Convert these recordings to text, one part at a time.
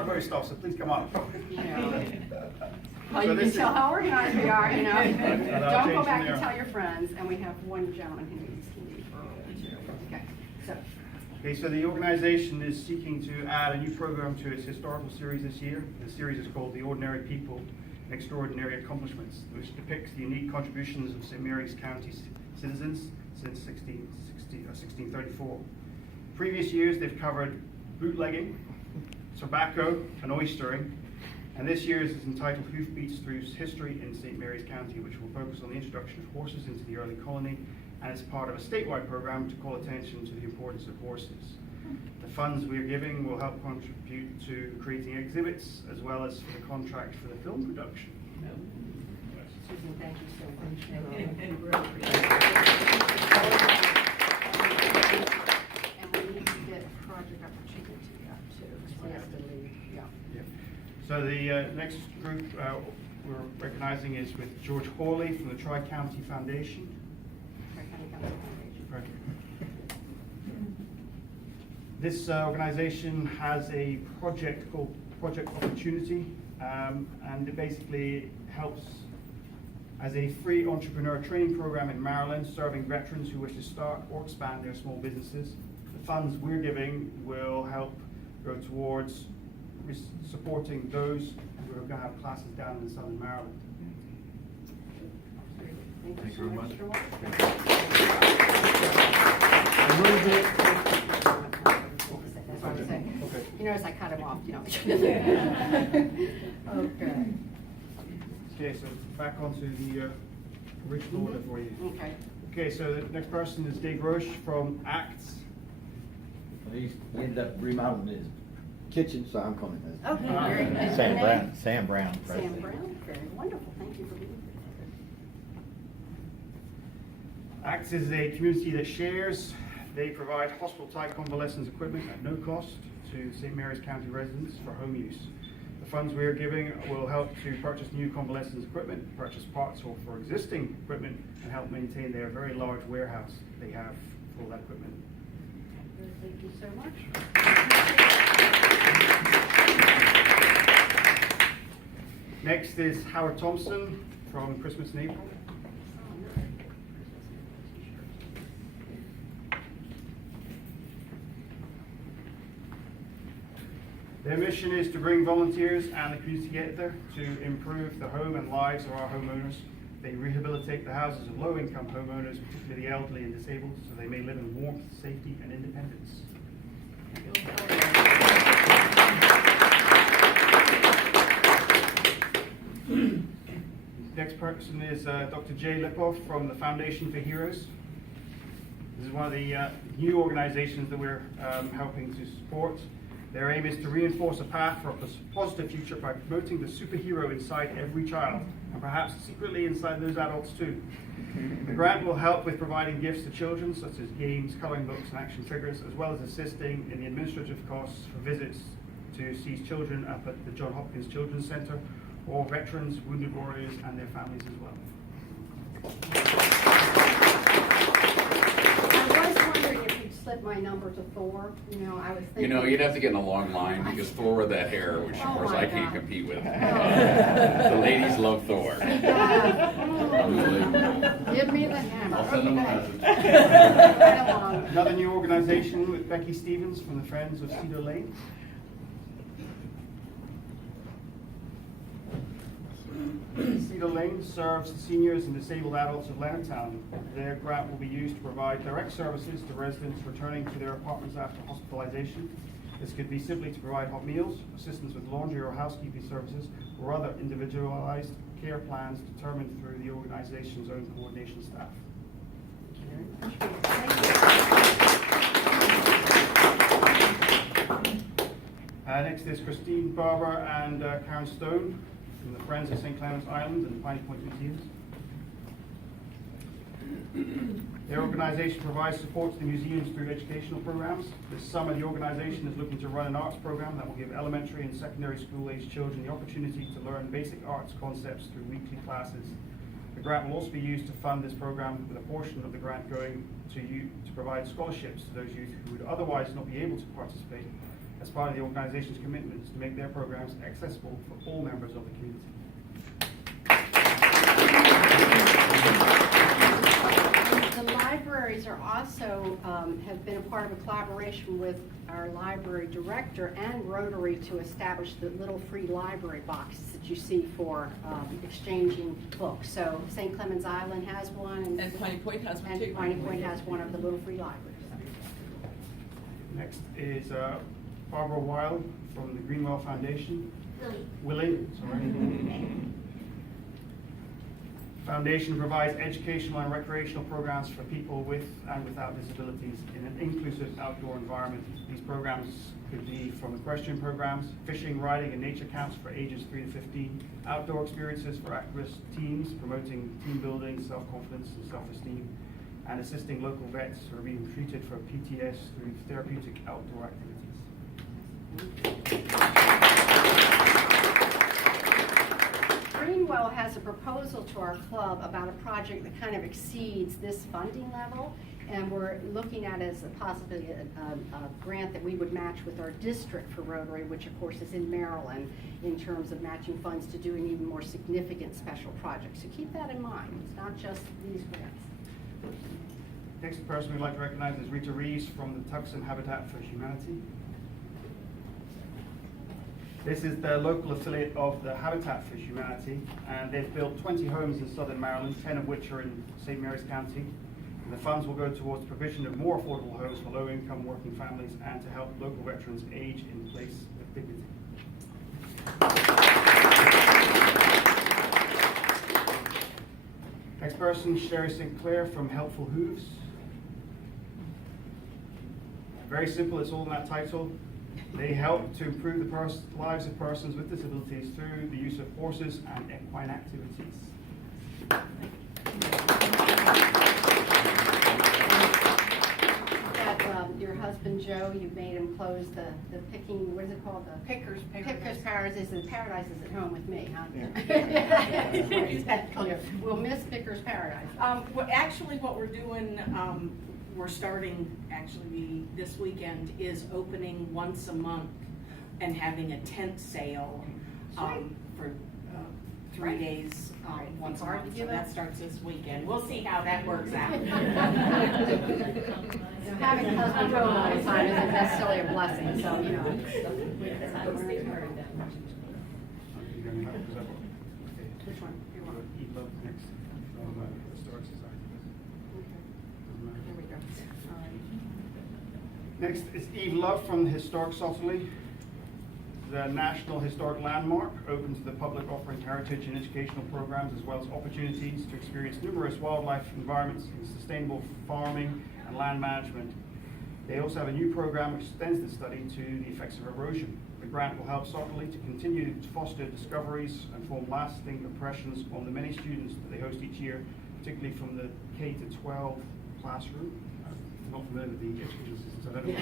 Library stuff, so please come on. Well, you can tell how organized we are, you know. I'll Don't go change back from and there. tell your friends, and we have one gentleman who needs to leave early too. Okay, so, Okay, so the organization is seeking to add a new program to its historical series this year. The series is called The Ordinary People, Extraordinary Accomplishments, which depicts the unique contributions of St. Mary's County citizens since 1634. Previous years, they've covered bootlegging, tobacco, and oystering, and this year's is entitled Hoofbeats Through History in St. Mary's County, which will focus on the introduction of horses into the early colony, and it's part of a statewide program to call attention to the importance of horses. The funds we are giving will help contribute to creating exhibits, as well as for the contract for the film production. Susan, thank you so much. And we need to get a project opportunity out too, because he has to leave, yeah. So the next group we're recognizing is with George Hawley from the Tri-County Foundation. Right. This organization has a project called Project Opportunity, and it basically helps as a free entrepreneur training program in Maryland, serving veterans who wish to start or expand their small businesses. The funds we're giving will help go towards supporting those who are going to have classes down in southern Maryland. Thank you very much. That's what I'm saying. Okay. You notice I cut him off, you know. Okay. Okay, so back onto the original order for you. Okay. Okay, so the next person is Dave Roche from ACTS. He ended up remodeling his kitchen, so I'm calling it. Okay, very good. Sam Your Brown. name? Sam Brown. Sam President. Brown, very wonderful. Thank you for being here. ACTS is a community that shares. They provide hospital-type convalescence equipment at no cost to St. Mary's County residents for home use. The funds we are giving will help to purchase new convalescence equipment, purchase parts for existing equipment, and help maintain their very large warehouse they have for that equipment. Thank you so much. Next is Howard Thompson from Christmas in April. Their mission is to bring volunteers and the community together to improve the home and lives of our homeowners. They rehabilitate the houses of low-income homeowners, particularly the elderly and disabled, so they may live in warmth, safety, and independence. Next person is Dr. Jay Lipoff from the Foundation for Heroes. This is one of the new organizations that we're helping to support. Their aim is to reinforce a path for a positive future by promoting the superhero inside every child, and perhaps secretly inside those adults too. The grant will help with providing gifts to children, such as games, coloring books, and action figures, as well as assisting in the administrative costs for visits to see children up at the Johns Hopkins Children's Center, or veterans, wounded warriors, and their families as well. Slip my number to Thor, you know, I was thinking. You know, you'd have to get in a long line because Thor with that hair, which of Oh course my I can't God. compete with. Oh. The ladies love Thor. Yeah. Unbelievable. Give me the hammer. I'll send them a Okay. message. Right along. Another new organization with Becky Stevens from the Friends of Cedar Lane. Cedar Lane serves the seniors and disabled adults of Leonardtown. Their grant will be used to provide direct services to residents returning to their apartments after hospitalization. This could be simply to provide hot meals, assistance with laundry or housekeeping services, or other individualized care plans determined through the organization's own coordination staff. Next is Christine Barber and Karen Stone from the Friends of St. Clements Island and the Piney Point Museums. Their organization provides support to the museums through educational programs. This summer, the organization is looking to run an arts program that will give elementary and secondary school-aged children the opportunity to learn basic arts concepts through weekly classes. The grant will also be used to fund this program, with a portion of the grant going to provide scholarships to those youth who would otherwise not be able to participate. as part of the organization's commitments to make their programs accessible for all members of the community. The libraries are also, have been a part of a collaboration with our library director and Rotary to establish the little free library boxes that you see for exchanging books. So St. Clemens Island has one. And Piney Point has one too. And Piney Point has one of the little free libraries. Next is Barbara Weil from the Greenwell Foundation. Willie, sorry. Foundation provides educational and recreational programs for people with and without disabilities in an inclusive outdoor environment. These programs could be from equestrian programs, fishing, riding, and nature camps for ages 3 to 15, outdoor experiences for at-risk teens, promoting team building, self-confidence, and self-esteem, and assisting local vets who are being treated for PTS through therapeutic outdoor activities. Greenwell has a proposal to our club about a project that kind of exceeds this funding level, and we're looking at as a possibility a grant that we would match with our district for Rotary, which of course is in Maryland, in terms of matching funds to doing even more significant special projects. So keep that in mind. It's not just these grants. Next person we'd like to recognize is Rita Reeves from the Tucson Habitat for Humanity. This is the local affiliate of the Habitat for Humanity, and they've built 20 homes in southern Maryland, 10 of which are in St. Mary's County. And the funds will go towards the provision of more affordable homes for low-income working families and to help local veterans age in place with dignity. Next person, Sherry St. Clair from Helpful Hooves. Very simple, it's all in that title. They help to improve the lives of persons with disabilities through the use of horses and equine activities. Your husband Joe, you made him close the picking, what is it called? The Pickers Paradise. Paradise is at home with me, huh? We'll miss Pickers Paradise. Well, actually, what we're doing, we're starting actually this weekend is opening once a month and having a tent sale for 3 days once a month. So that starts this weekend. We'll see how that works out. So having a husband home all the time isn't necessarily a blessing, so, you know. Which one? You want? Eve Love next from the Historic Society. Okay. Here we go. All right. Next is Eve Love from the Historic Society. The National Historic Landmark, open to the public, offering heritage and educational programs as well as opportunities to experience numerous wildlife environments in sustainable farming and land management. They also have a new program which extends the study to the effects of erosion. The grant will help Sotterley to continue to foster discoveries and form lasting impressions on the many students that they host each year, particularly from the K-12 classroom. I'm not familiar with the education systems, I don't know what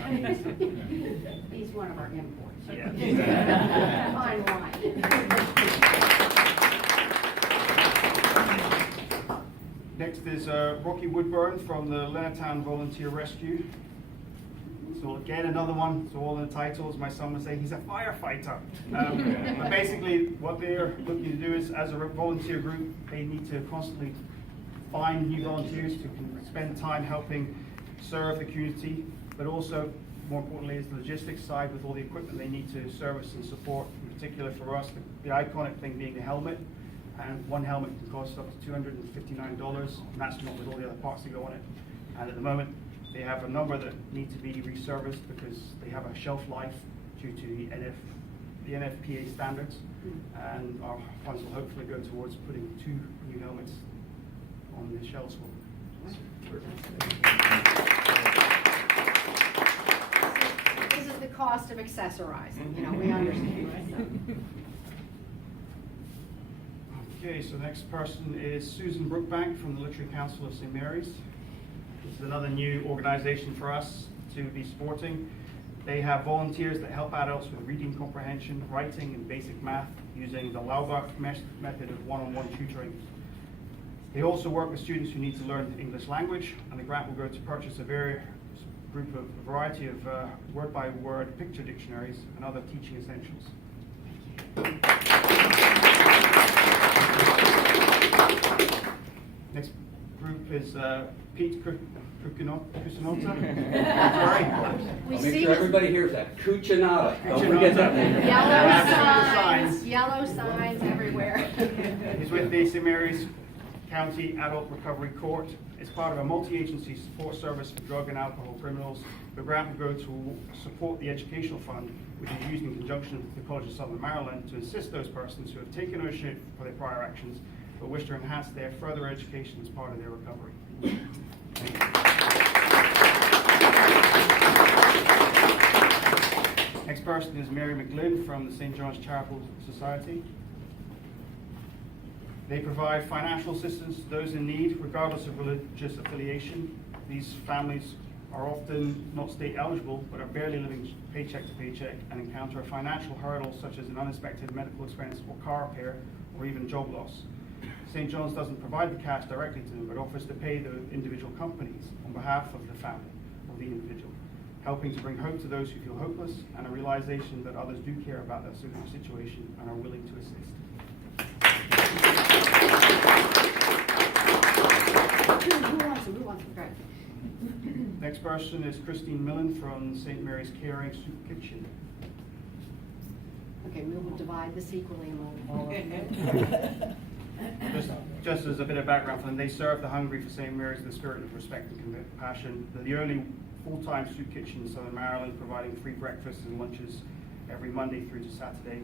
that means. He's one of our imports. Yeah. Fine wine. Next is Rocky Woodburn from the Leonardtown Volunteer Rescue. So again, another one, so all in the titles, my son would say he's a firefighter. But basically what they're looking to do is, as a volunteer group, they need to constantly find new volunteers to spend time helping serve the community, but also, more importantly, is the logistics side with all the equipment they need to service and support. In particular for us, the iconic thing being the helmet, and one helmet can cost up to $259, and that's not with all the other parts that go on it. And at the moment, they have a number that need to be reserviced because they have a shelf life due to the NFPA standards, and our funds will hopefully go towards putting 2 new helmets on the shelves for them. This is the cost of accessorizing, you know, we understand. Okay, so the next person is Susan Brookbank from the Literary Council of St. Mary's. This is another new organization for us to be supporting. They have volunteers that help adults with reading comprehension, writing, and basic math using the Laubach method of one-on-one tutoring. They also work with students who need to learn the English language, and the grant will go to purchase a various group of a variety of word-by-word picture dictionaries and other teaching essentials. Next group is Pete Cucinota. We I'll make see sure everybody hears that. Cucinata. Don't Cucinata. forget that name. yellow signs everywhere. He's with the St. Mary's County Adult Recovery Court. It's part of a multi-agency support service for drug and alcohol criminals. The grant will go to support the educational fund, which is used in conjunction with the College of Southern Maryland to assist those persons who have taken ownership for their prior actions but wish to enhance their further education as part of their recovery. Next person is Mary McGlynn from the St. John's Charitable Society. They provide financial assistance to those in need, regardless of religious affiliation. These families are often not state eligible, but are barely living paycheck to paycheck and encounter a financial hurdle such as an unexpected medical expense or car repair or even job loss. St. John's doesn't provide the cash directly to them, but offers to pay the individual companies on behalf of the family or the individual, helping to bring hope to those who feel hopeless and a realization that others do care about their situation and are willing to assist. Who wants to grab? Next person is Christine Millen from St. Mary's Caring Soup Kitchen. Okay, we will divide this equally among all of them. Just as a bit of background for them, they serve the hungry for St. Mary's in the spirit of respect and compassion. They're the only full-time soup kitchen in Southern Maryland, providing free breakfasts and lunches every Monday through to Saturday.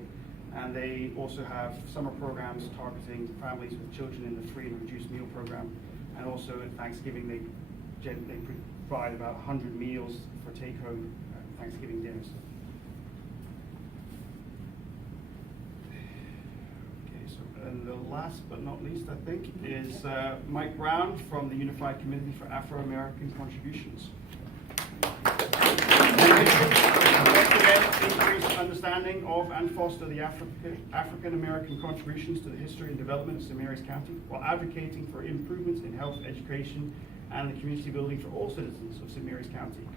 And they also have summer programs targeting families with children in the free and reduced meal program. And also at Thanksgiving, they provide about 100 meals for take-home Thanksgiving dinners. And the last but not least, I think, is Mike Brown from the Unified Committee for Afro-American Contributions. Increase understanding of and foster the African-American contributions to the history and development of St. Mary's County, while advocating for improvements in health, education, and the community building for all citizens of St. Mary's County.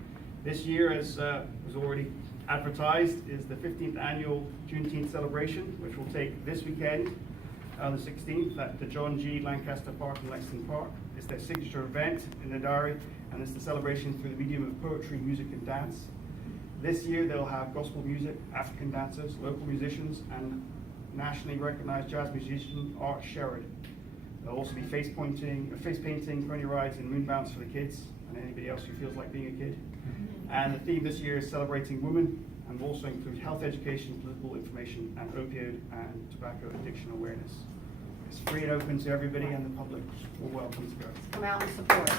This year, as was already advertised, is the 15th annual Juneteenth celebration, which will take this weekend on the 16th at the John G. Lancaster Park in Lexington Park. It's their signature event in the diary, and it's the celebration through the medium of poetry, music, and dance. This year they'll have gospel music, African dancers, local musicians, and nationally recognized jazz musician Art Sherrod. There'll also be face painting, pony rides, and moon bounce for the kids and anybody else who feels like being a kid. And the theme this year is celebrating women, and will also include health education, political information, and opioid and tobacco addiction awareness. It's free and open to everybody, and the public are welcome to go. Come out and support.